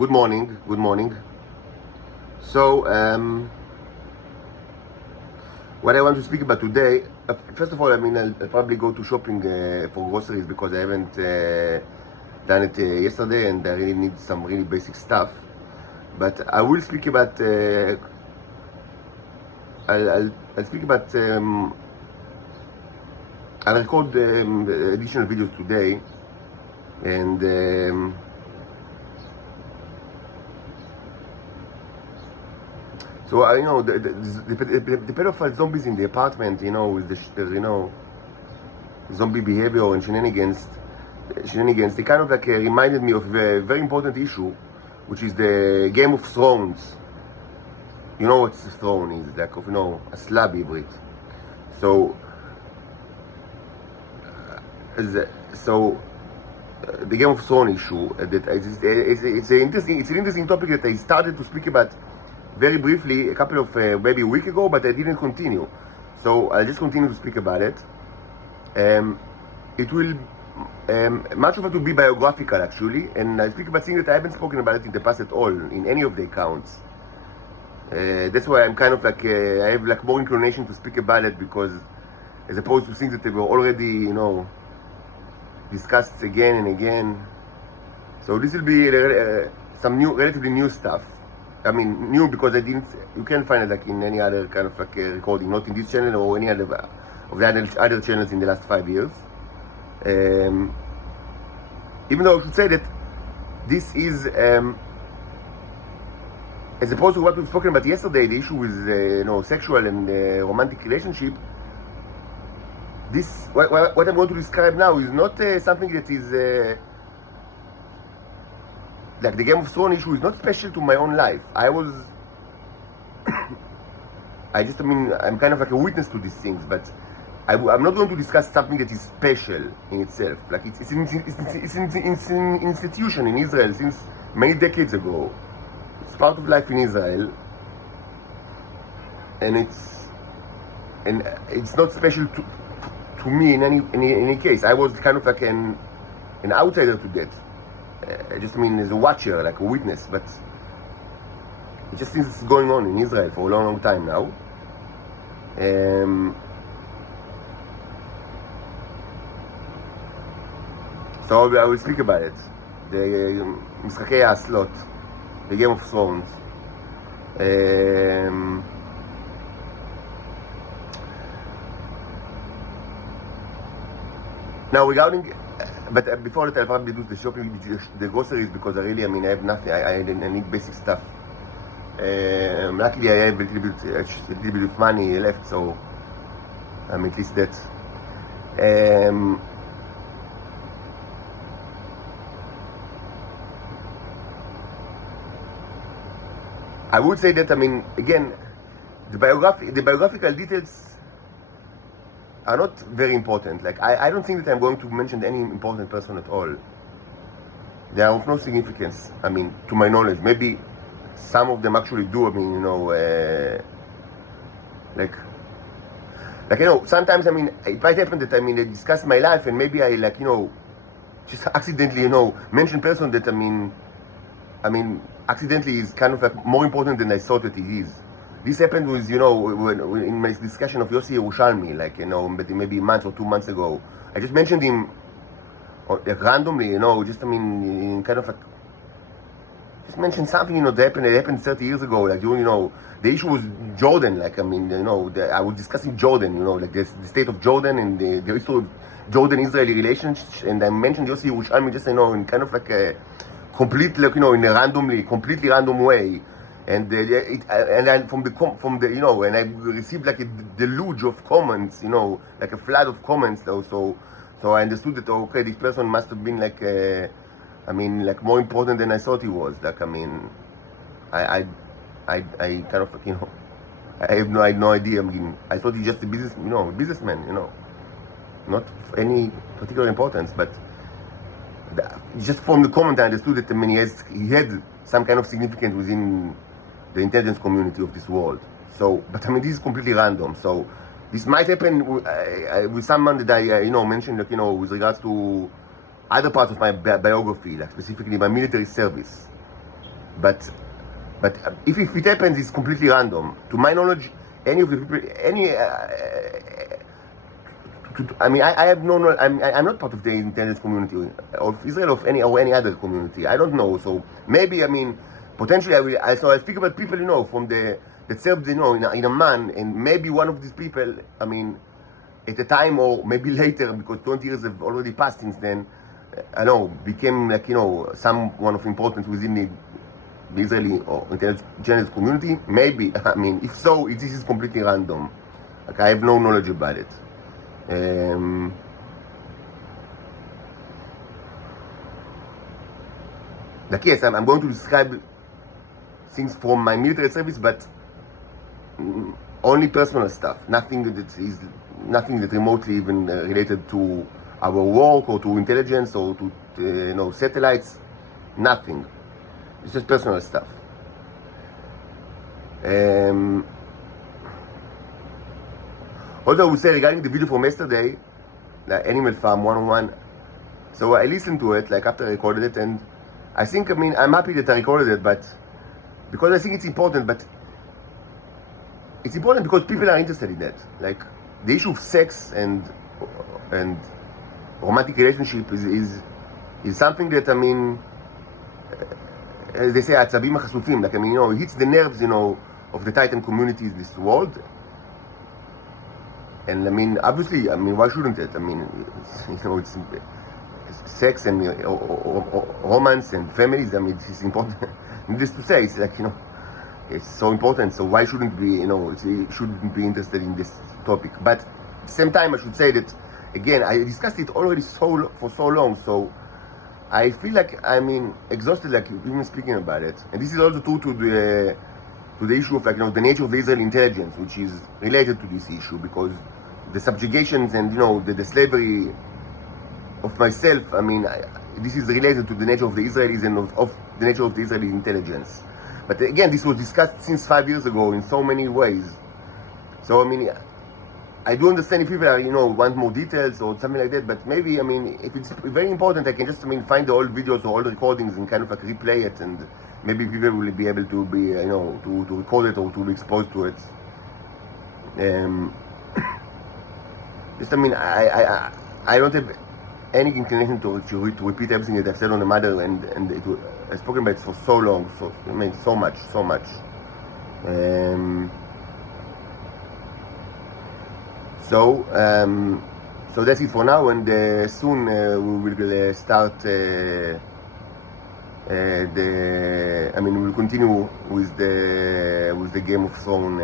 Good morning. Good morning. So, what I want to speak about today, first of all, I'll probably go to shopping for groceries because I haven't done it yesterday, and I really need some really basic stuff. But I will speak about. I'll speak about. I'll record additional videos today, and. So the pedophile zombies in the apartment, with the zombie behavior and shenanigans. They kind of reminded me of a very important issue, which is the Game of Thrones. You know what the throne is, a slab hybrid. So the Game of Thrones issue it's an interesting topic that I started to speak about very briefly a couple of maybe a week ago, but I didn't continue. So I'll just continue to speak about it. It will much of it will be biographical actually, and I speak about things that I haven't spoken about it in the past at all in any of the accounts. That's why I'm kind of I have more inclination to speak about it, because as opposed to things that they were already discussed again and again. So this will be some relatively new stuff. I mean, new because you can't find it in any other kind of recording, not in this channel or any other of the other channels in the last 5 years. Even though I should say that this is, as opposed to what we've spoken about yesterday, the issue with sexual and romantic relationship. This what I'm going to describe now is not something that is. Like the Game of Thrones issue is not special to my own life. I'm kind of a witness to these things, but I'm not going to discuss something that is special in itself. Like it's an institution in Israel since many decades ago. It's part of life in Israel, and it's not special to me in any case. I was kind of an outsider to that. As a watcher, like a witness, but it just seems it's going on in Israel for a long time now. So I will speak about it. The משחקי האסלות, the Game of Thrones. Now regarding. But before that, I'll probably do the shopping, the groceries, because I have nothing. I need basic stuff. Luckily, I have a little bit of money left, so at least that. I would say that again, the biographical details are not very important. I don't think that I'm going to mention any important person at all. They are of no significance, to my knowledge. Maybe some of them actually do, sometimes, it might happen that, I discuss my life and maybe I, just accidentally, mention person that, accidentally is kind of more important than I thought that he is. This happened with, when in my discussion of Yossi Yerushalmi, maybe a month or 2 months ago. I just mentioned him randomly, in kind of just mentioned something, that happened 30 years ago, during, the issue was Jordan, I was discussing Jordan, the state of Jordan and the history of Jordan-Israeli relations, and I mentioned Yossi Yerushalmi just, in kind of a complete, in a completely random way. And from the and I received a deluge of comments, like a flood of comments. So I understood that okay, this person must have been more important than I thought he was. I kind of I had no idea. I thought he's just a businessman, not of any particular importance. But just from the comment, I understood that he had some kind of significance within the intelligence community of this world. So, but this is completely random. So, this might happen with someone that I, mentioned, with regards to other parts of my biography, specifically my military service. but if it happens, it's completely random. To my knowledge, any of the people, I have no knowledge. I'm not part of the intelligence community of Israel or any other community. I don't know. So maybe potentially I speak about people from that served in a man, and maybe one of these people at the time or maybe later, because 20 years have already passed since then, I know became someone of importance within the Israeli or intelligence community. Maybe if so, this is completely random. I have no knowledge about it. Yes, I'm going to describe things from my military service, but only personal stuff. Nothing that remotely even related to our work or to intelligence or to satellites. Nothing. It's just personal stuff. Also, I would say regarding the video from yesterday, the Animal Farm 101. So I listened to it after I recorded it, and I think I'm happy that I recorded it, but because I think it's important. But it's important because people are interested in that. The issue of sex and romantic relationship is something that as they say, עצבים החשופים. It hits the nerves of the Titan community in this world. And obviously, why shouldn't it? It's sex and romance and families. It's important. Needless to say, it's it's so important. So why shouldn't we, shouldn't be interested in this topic? But at the same time, I should say that again, I discussed it already for so long. So I feel exhausted, even speaking about it. And this is also true to the issue of the nature of the Israeli intelligence, which is related to this issue, because the subjugations and the slavery of myself, this is related to the nature of the Israelis and of the nature of the Israeli intelligence. But again, this was discussed since 5 years ago in so many ways. So I do understand if people are, want more details or something like that, but maybe, if it's very important, I can just, find the old videos or old recordings and kind of replay it, and maybe people will be able to be, to record it or to be exposed to it. Just, I don't have any inclination to repeat everything that I've said on the matter, and I've spoken about it for so long, so much. So that's it for now, and soon we will start we will continue with the Game of Thrones